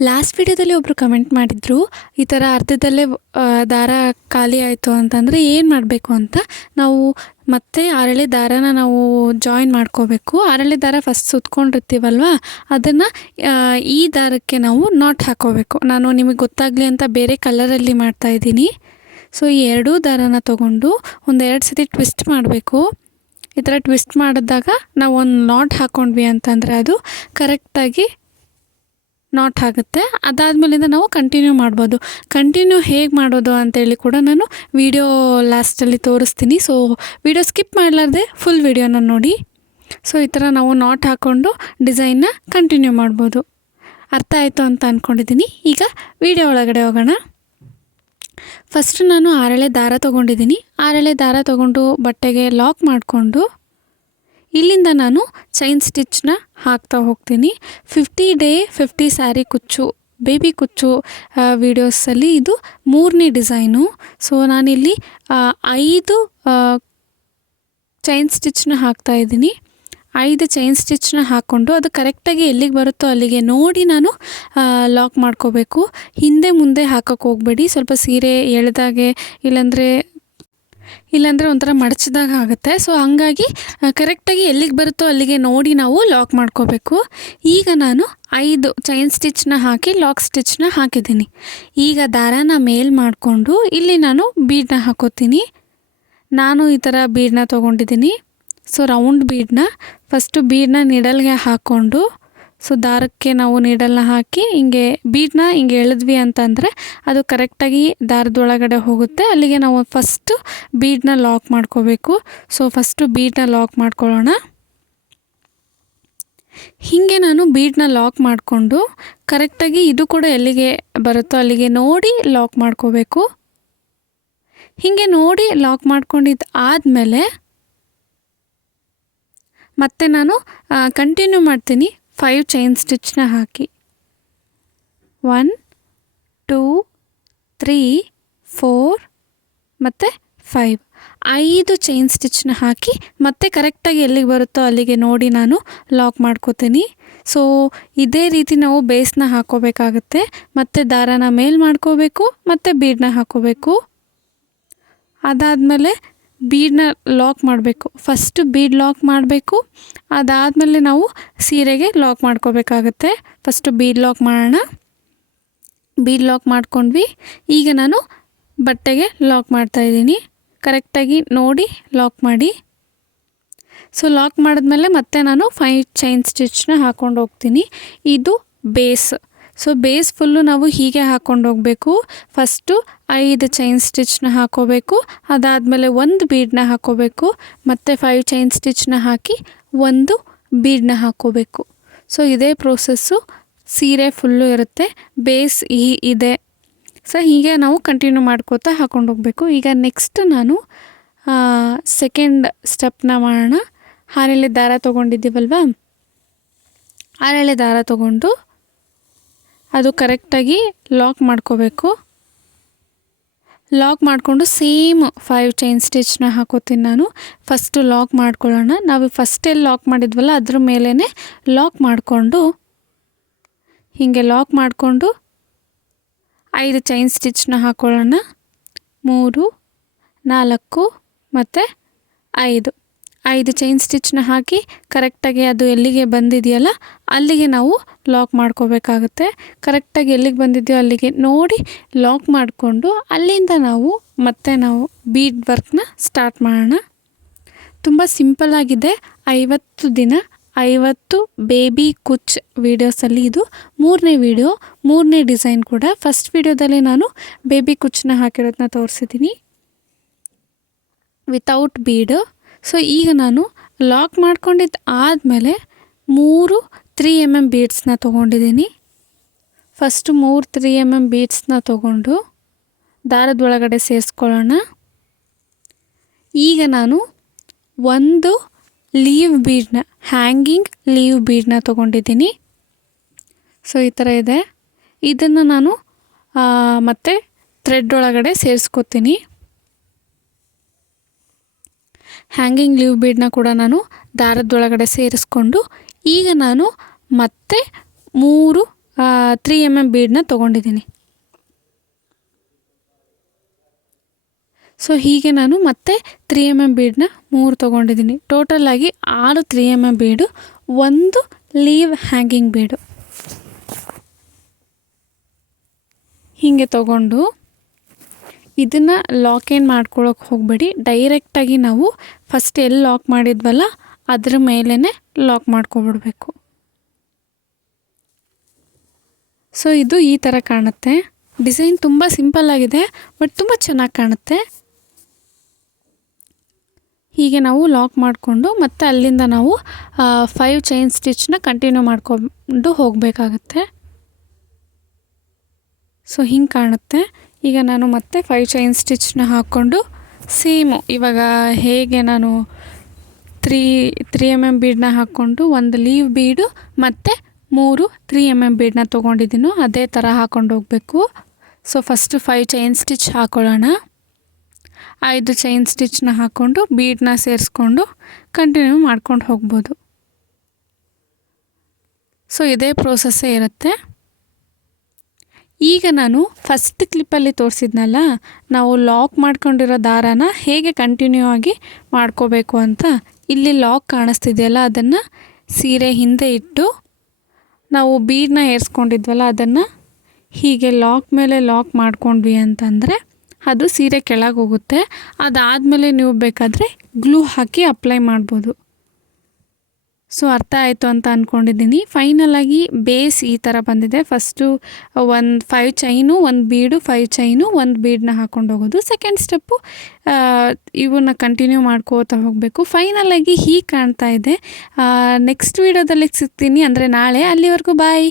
Last ವಿಡಿಯೋದಲ್ಲಿ ಒಬ್ಬರು comment ಮಾಡಿದ್ರು, ಈ ಥರ ಅರ್ಧದಲ್ಲೇ ದಾರ ಖಾಲಿ ಆಯಿತು ಅಂತಂದರೆ ಏನು ಮಾಡಬೇಕು ಅಂತ. ನಾವು ಮತ್ತೆ ಅರಳಿ ದಾರನ ನಾವು ಜಾಯಿನ್ ಮಾಡ್ಕೋಬೇಕು. ಅರಳಿ ದಾರ ಫಸ್ಟ್ ಸುತ್ಕೊಂಡಿರ್ತೀವಲ್ವ, ಅದನ್ನು ಈ ದಾರಕ್ಕೆ ನಾವು ನಾಟ್ ಹಾಕೋಬೇಕು. ನಾನು ನಿಮಗೆ ಗೊತ್ತಾಗಲಿ ಅಂತ ಬೇರೆ ಕಲರಲ್ಲಿ ಮಾಡ್ತಾಯಿದ್ದೀನಿ. ಸೊ ಈ ಎರಡೂ ದಾರನ ತೊಗೊಂಡು ಒಂದೆರಡು ಸತಿ ಟ್ವಿಸ್ಟ್ ಮಾಡಬೇಕು. ಈ ಥರ ಟ್ವಿಸ್ಟ್ ಮಾಡಿದಾಗ ನಾವು ಒಂದು ನಾಟ್ ಹಾಕ್ಕೊಂಡ್ವಿ ಅಂತಂದರೆ ಅದು ಕರೆಕ್ಟಾಗಿ ನಾಟ್ ಆಗುತ್ತೆ. ಅದಾದಮೇಲಿಂದ ನಾವು ಕಂಟಿನ್ಯೂ ಮಾಡ್ಬೋದು. ಕಂಟಿನ್ಯೂ ಹೇಗೆ ಮಾಡೋದು ಅಂತೇಳಿ ಕೂಡ ನಾನು ವಿಡಿಯೋ ಲಾಸ್ಟಲ್ಲಿ ತೋರಿಸ್ತೀನಿ. ಸೊ ವಿಡಿಯೋ ಸ್ಕಿಪ್ ಮಾಡಲಾರ್ದೆ ಫುಲ್ ವಿಡಿಯೋನ ನೋಡಿ. ಸೊ ಈ ಥರ ನಾವು ನಾಟ್ ಹಾಕ್ಕೊಂಡು ಡಿಸೈನ್ನ ಕಂಟಿನ್ಯೂ ಮಾಡ್ಬೋದು. ಅರ್ಥ ಆಯಿತು ಅಂತ ಅಂದ್ಕೊಂಡಿದ್ದೀನಿ. ಈಗ ವಿಡಿಯೋ ಒಳಗಡೆ ಹೋಗೋಣ. ಫಸ್ಟ್ ನಾನು ಆರೆಳೆ ದಾರ ತೊಗೊಂಡಿದ್ದೀನಿ. ಆರೆಳೆ ದಾರ ತೊಗೊಂಡು ಬಟ್ಟೆಗೆ ಲಾಕ್ ಮಾಡಿಕೊಂಡು ಇಲ್ಲಿಂದ ನಾನು ಚೈನ್ ಸ್ಟಿಚ್ನ ಹಾಕ್ತಾ ಹೋಗ್ತೀನಿ. 50 ಡೇ 50 ಸ್ಯಾರಿ ಕುಚ್ಚು, ಬೇಬಿ ಕುಚ್ಚು ವೀಡಿಯೋಸಲ್ಲಿ ಇದು 3ನೇ ಡಿಸೈನು. ಸೊ ನಾನಿಲ್ಲಿ 5 ಚೈನ್ ಸ್ಟಿಚ್ನ ಹಾಕ್ತಾಯಿದ್ದೀನಿ. 5 ಚೈನ್ ಸ್ಟಿಚ್ನ ಹಾಕ್ಕೊಂಡು ಅದು ಕರೆಕ್ಟಾಗಿ ಎಲ್ಲಿಗೆ ಬರುತ್ತೋ ಅಲ್ಲಿಗೆ ನೋಡಿ ನಾನು ಲಾಕ್ ಮಾಡ್ಕೋಬೇಕು. ಹಿಂದೆ ಮುಂದೆ ಹಾಕೋಕ್ಕೆ ಹೋಗಬೇಡಿ. ಸ್ವಲ್ಪ ಸೀರೆ ಎಳೆದಾಗೆ ಇಲ್ಲಾಂದರೆ ಒಂಥರ ಮಡಚಿದಾಗ ಆಗುತ್ತೆ. ಸೊ ಹಂಗಾಗಿ ಕರೆಕ್ಟಾಗಿ ಎಲ್ಲಿಗೆ ಬರುತ್ತೋ ಅಲ್ಲಿಗೆ ನೋಡಿ ನಾವು ಲಾಕ್ ಮಾಡ್ಕೋಬೇಕು. ಈಗ ನಾನು 5 ಚೈನ್ ಸ್ಟಿಚ್ನ ಹಾಕಿ ಲಾಕ್ ಸ್ಟಿಚ್ನ ಹಾಕಿದ್ದೀನಿ. ಈಗ ದಾರಾನ ಮೇಲ್ ಮಾಡಿಕೊಂಡು ಇಲ್ಲಿ ನಾನು ಬೀಡನ್ನ ಹಾಕೋತೀನಿ. ನಾನು ಈ ಥರ ಬೀಡನ್ನ ತೊಗೊಂಡಿದ್ದೀನಿ. ಸೊ ರೌಂಡ್ ಬೀಡನ್ನ ಫಸ್ಟು ಬೀಡನ್ನ ನೀಡಲ್ಗೆ ಹಾಕ್ಕೊಂಡು, ಸೊ ದಾರಕ್ಕೆ ನಾವು ನೀಡಲ್ನ ಹಾಕಿ ಹಿಂಗೆ ಬೀಡನ್ನ ಹಿಂಗೆ ಎಳೆದ್ವಿ ಅಂತಂದರೆ ಅದು ಕರೆಕ್ಟಾಗಿ ದಾರದೊಳಗಡೆ ಹೋಗುತ್ತೆ. ಅಲ್ಲಿಗೆ ನಾವು ಫಸ್ಟು ಬೀಡನ್ನ ಲಾಕ್ ಮಾಡ್ಕೋಬೇಕು. ಸೊ ಫಸ್ಟು ಬೀಡನ್ನ ಲಾಕ್ ಮಾಡ್ಕೊಳ್ಳೋಣ. ಹೀಗೆ ನಾನು ಬೀಡನ್ನ ಲಾಕ್ ಮಾಡಿಕೊಂಡು ಕರೆಕ್ಟಾಗಿ ಇದು ಕೂಡ ಎಲ್ಲಿಗೆ ಬರುತ್ತೋ ಅಲ್ಲಿಗೆ ನೋಡಿ ಲಾಕ್ ಮಾಡ್ಕೋಬೇಕು. ಹೀಗೆ ನೋಡಿ ಲಾಕ್ ಮಾಡ್ಕೊಂಡಿದ್ದು ಆದಮೇಲೆ ಮತ್ತೆ ನಾನು ಕಂಟಿನ್ಯೂ ಮಾಡ್ತೀನಿ 5 ಚೈನ್ ಸ್ಟಿಚ್ನ ಹಾಕಿ. 1 2 3 4 ಮತ್ತು 5 5 ಚೈನ್ ಸ್ಟಿಚ್ನ ಹಾಕಿ ಮತ್ತೆ ಕರೆಕ್ಟಾಗಿ ಎಲ್ಲಿಗೆ ಬರುತ್ತೋ ಅಲ್ಲಿಗೆ ನೋಡಿ ನಾನು ಲಾಕ್ ಮಾಡ್ಕೋತೀನಿ. ಸೊ ಇದೇ ರೀತಿ ನಾವು ಬೇಸ್ನ ಹಾಕೋಬೇಕಾಗುತ್ತೆ. ಮತ್ತು ದಾರಾನ ಮೇಲ್ ಮಾಡ್ಕೋಬೇಕು ಮತ್ತು ಬೀಡನ್ನ ಹಾಕೋಬೇಕು. ಅದಾದಮೇಲೆ ಬೀಡನ್ನ ಲಾಕ್ ಮಾಡಬೇಕು. ಫಸ್ಟ್ ಬೀಡ್ ಲಾಕ್ ಮಾಡಬೇಕು. ಅದಾದಮೇಲೆ ನಾವು ಸೀರೆಗೆ ಲಾಕ್ ಮಾಡ್ಕೋಬೇಕಾಗತ್ತೆ. ಫಸ್ಟು ಬೀಡ್ ಲಾಕ್ ಮಾಡೋಣ. ಬೀಡ್ ಲಾಕ್ ಮಾಡ್ಕೊಂಡ್ವಿ. ಈಗ ನಾನು ಬಟ್ಟೆಗೆ ಲಾಕ್ ಮಾಡ್ತಾಯಿದ್ದೀನಿ. ಕರೆಕ್ಟಾಗಿ ನೋಡಿ ಲಾಕ್ ಮಾಡಿ. ಸೊ ಲಾಕ್ ಮಾಡಿದ್ಮೇಲೆ ಮತ್ತೆ ನಾನು 5 ಚೈನ್ ಸ್ಟಿಚ್ನ ಹಾಕ್ಕೊಂಡು ಹೋಗ್ತೀನಿ. ಇದು ಬೇಸ್. ಸೊ ಬೇಸ್ ಫುಲ್ಲು ನಾವು ಹೀಗೆ ಹಾಕ್ಕೊಂಡು ಹೋಗಬೇಕು. ಫಸ್ಟು 5 ಚೈನ್ ಸ್ಟಿಚ್ನ ಹಾಕ್ಕೋಬೇಕು. ಅದಾದಮೇಲೆ 1 ಬೀಡನ್ನ ಹಾಕ್ಕೋಬೇಕು. ಮತ್ತು 5 ಚೈನ್ ಸ್ಟಿಚ್ನ ಹಾಕಿ 1 ಬೀಡನ್ನ ಹಾಕ್ಕೋಬೇಕು. ಸೊ ಇದೇ ಪ್ರೋಸೆಸ್ಸು ಸೀರೆ ಫುಲ್ಲು ಇರುತ್ತೆ. ಬೇಸ್ ಇದೆ. ಸೊ ಹೀಗೆ ನಾವು ಕಂಟಿನ್ಯೂ ಮಾಡ್ಕೋತಾ ಹಾಕ್ಕೊಂಡು ಹೋಗಬೇಕು. ಈಗ ನೆಕ್ಸ್ಟ್ ನಾನು ಸೆಕೆಂಡ್ ಸ್ಟೆಪ್ನ ಮಾಡೋಣ. ಆರೆಳೆ ದಾರ ತೊಗೊಂಡಿದ್ದೀವಲ್ವ, ಆರೆಳೆ ದಾರ ತೊಗೊಂಡು ಅದು ಕರೆಕ್ಟಾಗಿ ಲಾಕ್ ಮಾಡ್ಕೋಬೇಕು. ಲಾಕ್ ಮಾಡಿಕೊಂಡು ಸೇಮ್ 5 ಚೈನ್ ಸ್ಟಿಚ್ನ ಹಾಕೋತೀನಿ ನಾನು. ಫಸ್ಟು ಲಾಕ್ ಮಾಡ್ಕೊಳ್ಳೋಣ. ನಾವು ಫಸ್ಟೆಲ್ಲಿ ಲಾಕ್ ಮಾಡಿದ್ವಲ್ಲ ಅದ್ರ ಮೇಲೇ ಲಾಕ್ ಮಾಡಿಕೊಂಡು ಹೀಗೆ ಲಾಕ್ ಮಾಡಿಕೊಂಡು 5 ಚೈನ್ ಸ್ಟಿಚ್ನ ಹಾಕ್ಕೊಳ್ಳೋಣ. 3 4 ಮತ್ತು 5 ಚೈನ್ ಸ್ಟಿಚ್ನ ಹಾಕಿ ಕರೆಕ್ಟಾಗಿ ಅದು ಎಲ್ಲಿಗೆ ಬಂದಿದೆಯಲ್ಲ ಅಲ್ಲಿಗೆ ನಾವು ಲಾಕ್ ಮಾಡ್ಕೋಬೇಕಾಗುತ್ತೆ. ಕರೆಕ್ಟಾಗಿ ಎಲ್ಲಿಗೆ ಬಂದಿದೆಯೋ ಅಲ್ಲಿಗೆ ನೋಡಿ ಲಾಕ್ ಮಾಡಿಕೊಂಡು ಅಲ್ಲಿಂದ ನಾವು ಬೀಡ್ ವರ್ಕ್ನ ಸ್ಟಾರ್ಟ್ ಮಾಡೋಣ. ತುಂಬ ಸಿಂಪಲ್ಲಾಗಿದೆ. 50 ದಿನ 50 ಬೇಬಿ ಕುಚ್ ವೀಡಿಯೋಸಲ್ಲಿ ಇದು 3ನೇ ವೀಡಿಯೋ, 3ನೇ ಡಿಸೈನ್ ಕೂಡ. ಫಸ್ಟ್ ವೀಡಿಯೋದಲ್ಲಿ ನಾನು ಬೇಬಿ ಕುಚ್ಚನ್ನ ಹಾಕಿರೋದನ್ನ ತೋರಿಸಿದ್ದೀನಿ ವಿತೌಟ್ ಬೀಡು. ಸೊ ಈಗ ನಾನು ಲಾಕ್ ಮಾಡ್ಕೊಂಡಿದ್ದು ಆದಮೇಲೆ 3 3mm ಬೀಡ್ಸ್ನ ತೊಗೊಂಡಿದ್ದೀನಿ. ಫಸ್ಟು 3 3mm ಬೀಡ್ಸ್ನ ತೊಗೊಂಡು ದಾರದೊಳಗಡೆ ಸೇರಿಸ್ಕೊಳ್ಳೋಣ. ಈಗ ನಾನು 1 ಲೀವ್ ಬೀಡನ್ನ, ಹ್ಯಾಂಗಿಂಗ್ ಲೀವ್ ಬೀಡನ್ನ ತೊಗೊಂಡಿದ್ದೀನಿ. ಸೊ ಈ ಥರ ಇದೆ. ಇದನ್ನು ನಾನು ಮತ್ತೆ ಥ್ರೆಡ್ ಒಳಗಡೆ ಸೇರಿಸ್ಕೊತೀನಿ. ಹ್ಯಾಂಗಿಂಗ್ ಲೀವ್ ಬೀಡನ್ನ ಕೂಡ ನಾನು ದಾರದೊಳಗಡೆ ಸೇರಿಸ್ಕೊಂಡು ಈಗ ನಾನು ಮತ್ತೆ 3 3 mm ಬೀಡನ್ನ ತೊಗೊಂಡಿದ್ದೀನಿ. ಸೊ ಹೀಗೆ ನಾನು ಮತ್ತೆ 3 mm ಬೀಡನ್ನ 3 ತೊಗೊಂಡಿದ್ದೀನಿ. ಟೋಟಲಾಗಿ 6 3 mm ಬೀಡು, 1 ಲೀವ್ ಹ್ಯಾಂಗಿಂಗ್ ಬೀಡು. ಹೀಗೆ ತೊಗೊಂಡು ಇದನ್ನು ಲಾಕ್ ಏನು ಮಾಡ್ಕೊಳ್ಳೋಕೆ ಹೋಗಬೇಡಿ. ಡೈರೆಕ್ಟಾಗಿ ನಾವು ಫಸ್ಟ್ ಎಲ್ಲಿ ಲಾಕ್ ಮಾಡಿದ್ವಲ್ಲ ಅದ್ರ ಮೇಲೇ ಲಾಕ್ ಮಾಡ್ಕೊಬಿಡ್ಬೇಕು. ಸೊ ಇದು ಈ ಥರ ಕಾಣುತ್ತೆ. ಡಿಸೈನ್ ತುಂಬ ಸಿಂಪಲ್ಲಾಗಿದೆ, ಬಟ್ ತುಂಬ ಚೆನ್ನಾಗಿ ಕಾಣುತ್ತೆ. ಹೀಗೆ ನಾವು ಲಾಕ್ ಮಾಡಿಕೊಂಡು ಮತ್ತೆ ಅಲ್ಲಿಂದ ನಾವು 5 ಚೈನ್ ಸ್ಟಿಚ್ನ ಕಂಟಿನ್ಯೂ ಮಾಡಿಕೊಂಡು ಹೋಗಬೇಕಾಗತ್ತೆ. ಸೊ ಹಿಂಗೆ ಕಾಣುತ್ತೆ. ಈಗ ನಾನು ಮತ್ತೆ 5 ಚೈನ್ ಸ್ಟಿಚ್ನ ಹಾಕ್ಕೊಂಡು ಸೇಮು ಇವಾಗ ಹೇಗೆ ನಾನು 3 mm ಬೀಡನ್ನ ಹಾಕ್ಕೊಂಡು 1 ಲೀವ್ ಬೀಡು ಮತ್ತು 3 3 mm ಬೀಡನ್ನ ತೊಗೊಂಡಿದ್ದೀನೋ ಅದೇ ಥರ ಹಾಕ್ಕೊಂಡು ಹೋಗಬೇಕು. ಸೊ ಫಸ್ಟು 5 ಚೈನ್ ಸ್ಟಿಚ್ ಹಾಕ್ಕೊಳ್ಳೋಣ. 5 ಚೈನ್ ಸ್ಟಿಚ್ನ ಹಾಕ್ಕೊಂಡು ಬೀಡನ್ನ ಸೇರಿಸ್ಕೊಂಡು ಕಂಟಿನ್ಯೂ ಮಾಡ್ಕೊಂಡು ಹೋಗ್ಬೋದು. ಸೊ ಇದೇ ಪ್ರೋಸೆಸ್ಸೇ ಇರುತ್ತೆ. ಈಗ ನಾನು ಫಸ್ಟ್ ಕ್ಲಿಪ್ಪಲ್ಲಿ ತೋರಿಸಿದ್ನಲ್ಲ, ನಾವು ಲಾಕ್ ಮಾಡ್ಕೊಂಡಿರೋ ದಾರಾನ ಹೇಗೆ ಕಂಟಿನ್ಯೂ ಆಗಿ ಮಾಡ್ಕೋಬೇಕು ಅಂತ. ಇಲ್ಲಿ ಲಾಕ್ ಕಾಣಿಸ್ತಿದೆಯಲ್ಲ, ಅದನ್ನು ಸೀರೆ ಹಿಂದೆ ಇಟ್ಟು ನಾವು ಬೀಡನ್ನ ಏರಿಸ್ಕೊಂಡಿದ್ವಲ್ಲ ಅದನ್ನು ಹೀಗೆ ಲಾಕ್ ಮೇಲೆ ಲಾಕ್ ಮಾಡ್ಕೊಂಡ್ವಿ ಅಂತಂದರೆ ಅದು ಸೀರೆ ಕೆಳಗೆ ಹೋಗುತ್ತೆ. ಅದಾದಮೇಲೆ ನೀವು ಬೇಕಾದರೆ ಗ್ಲೂ ಹಾಕಿ ಅಪ್ಲೈ ಮಾಡ್ಬೋದು. ಸೊ ಅರ್ಥ ಆಯಿತು ಅಂತ ಅಂದ್ಕೊಂಡಿದ್ದೀನಿ. ಫೈನಲಾಗಿ ಬೇಸ್ ಈ ಥರ ಬಂದಿದೆ. ಫಸ್ಟು 5 ಚೈನು, 1 ಬೀಡು, 5 ಚೈನು, 1 ಬೀಡನ್ನ ಹಾಕ್ಕೊಂಡು ಹೋಗೋದು. ಸೆಕೆಂಡ್ ಸ್ಟೆಪ್ಪು ಇವನ್ನ ಕಂಟಿನ್ಯೂ ಮಾಡ್ಕೋತಾ ಹೋಗಬೇಕು. ಫೈನಲಾಗಿ ಹೀಗೆ ಕಾಣ್ತಾ ಇದೆ. ನೆಕ್ಸ್ಟ್ ವೀಡಿಯೋದಲ್ಲಿ ಸಿಗ್ತೀನಿ, ಅಂದರೆ ನಾಳೆ. ಅಲ್ಲಿವರೆಗೂ ಬಾಯ್.